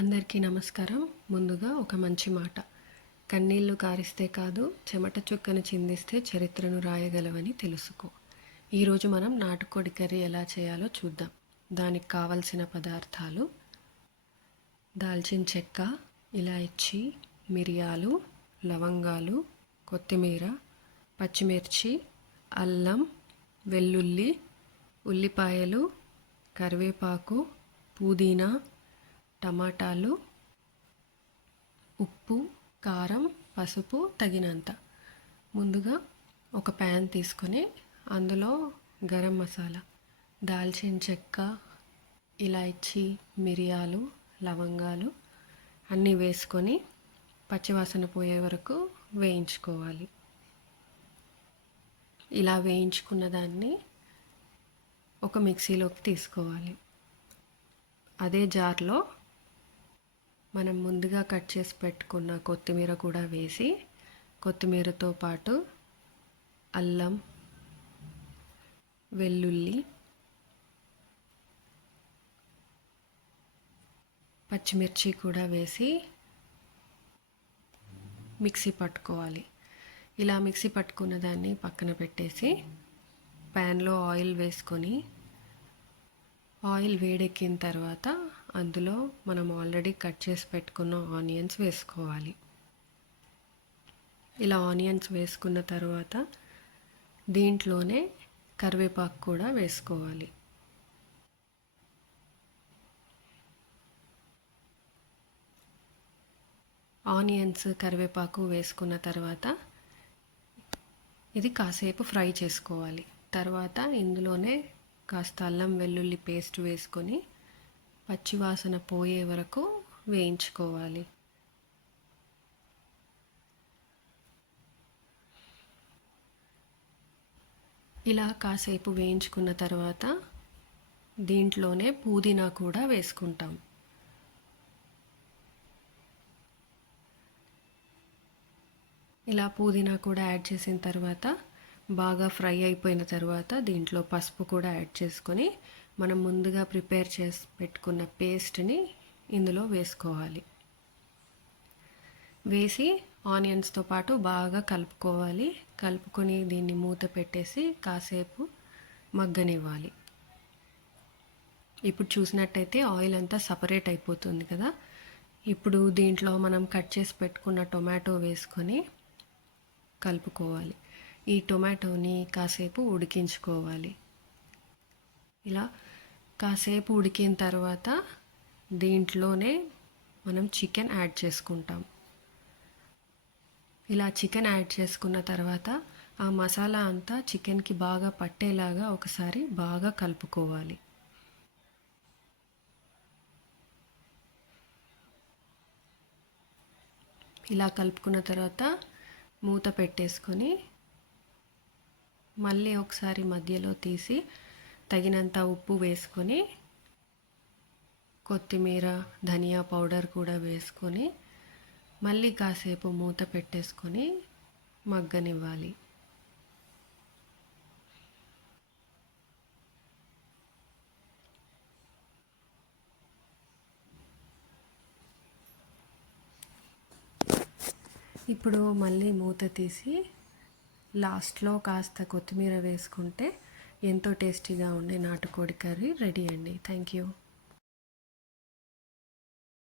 అందరికీ నమస్కారం. ముందుగా ఒక మంచి మాట. కన్నీళ్ళు కారిస్తే కాదు చెమట చుక్కను చిందిస్తే చరిత్రను రాయగలవని తెలుసుకో. ఈరోజు మనం నాటుకోడి కర్రీ ఎలా చేయాలో చూద్దాం. దానికి కావలసిన పదార్థాలు. దాల్చిన చెక్క ఇలాయచి మిరియాలు లవంగాలు కొత్తిమీర పచ్చిమిర్చి అల్లం వెల్లుల్లి ఉల్లిపాయలు కరివేపాకు పుదీనా టమాటాలు ఉప్పు కారం పసుపు తగినంత. ముందుగా ఒక ప్యాన్ తీసుకొని అందులో గరం మసాలా దాల్చిన చెక్క ఇలాచి మిరియాలు లవంగాలు అన్నీ వేసుకొని పచ్చివాసన పోయే వరకు వేయించుకోవాలి. ఇలా వేయించుకున్న దాన్ని ఒక మిక్సీలోకి తీసుకోవాలి. అదే జార్లో మనం ముందుగా కట్ చేసి పెట్టుకున్న కొత్తిమీర కూడా వేసి కొత్తిమీరతో పాటు అల్లం వెల్లుల్లి పచ్చిమిర్చి కూడా వేసి మిక్సీ పట్టుకోవాలి. ఇలా మిక్సీ పట్టుకున్న దాన్ని పక్కన పెట్టేసి ప్యాన్లో ఆయిల్ వేసుకొని ఆయిల్ వేడెక్కిన తర్వాత అందులో మనం ఆల్రెడీ కట్ చేసి పెట్టుకున్న ఆనియన్స్ వేసుకోవాలి. ఇలా ఆనియన్స్ వేసుకున్న తర్వాత దీంట్లోనే కరివేపాకు కూడా వేసుకోవాలి. ఆనియన్స్ కరివేపాకు వేసుకున్న తర్వాత ఇది కాసేపు ఫ్రై చేసుకోవాలి. తర్వాత ఇందులోనే కాస్త అల్లం వెల్లుల్లి పేస్ట్ వేసుకొని పచ్చివాసన పోయే వరకు వేయించుకోవాలి. ఇలా కాసేపు వేయించుకున్న తర్వాత దీంట్లోనే పుదీనా కూడా వేసుకుంటాం. ఇలా పుదీనా కూడా యాడ్ చేసిన తర్వాత బాగా ఫ్రై అయిపోయిన తర్వాత దీంట్లో పసుపు కూడా యాడ్ చేసుకొని మనం ముందుగా ప్రిపేర్ చేసి పెట్టుకున్న పేస్ట్ని ఇందులో వేసుకోవాలి. వేసి ఆనియన్స్తో పాటు బాగా కలుపుకోవాలి. కలుపుకొని దీన్ని మూత పెట్టేసి కాసేపు మగ్గనివ్వాలి. ఇప్పుడు చూసినట్టయితే ఆయిల్ అంతా సపరేట్ అయిపోతుంది కదా. ఇప్పుడు దీంట్లో మనం కట్ చేసి పెట్టుకున్న టొమాటో వేసుకొని కలుపుకోవాలి. ఈ టొమాటోని కాసేపు ఉడికించుకోవాలి. ఇలా కాసేపు ఉడికిన తర్వాత దీంట్లోనే మనం చికెన్ యాడ్ చేసుకుంటాం. ఇలా చికెన్ యాడ్ చేసుకున్న తర్వాత ఆ మసాలా అంతా చికెన్కి బాగా పట్టేలాగా ఒకసారి బాగా కలుపుకోవాలి. ఇలా కలుపుకున్న తర్వాత మూత పెట్టేసుకొని మళ్ళీ ఒకసారి మధ్యలో తీసి తగినంత ఉప్పు వేసుకొని కొత్తిమీర ధనియా పౌడర్ కూడా వేసుకొని మళ్ళీ కాసేపు మూత పెట్టేసుకొని మగ్గనివ్వాలి. ఇప్పుడు మళ్ళీ మూత తీసి లాస్ట్లో కాస్త కొత్తిమీర వేసుకుంటే ఎంతో టేస్టీగా ఉండే నాటుకోడి కర్రీ రెడీ అండి. Thank you.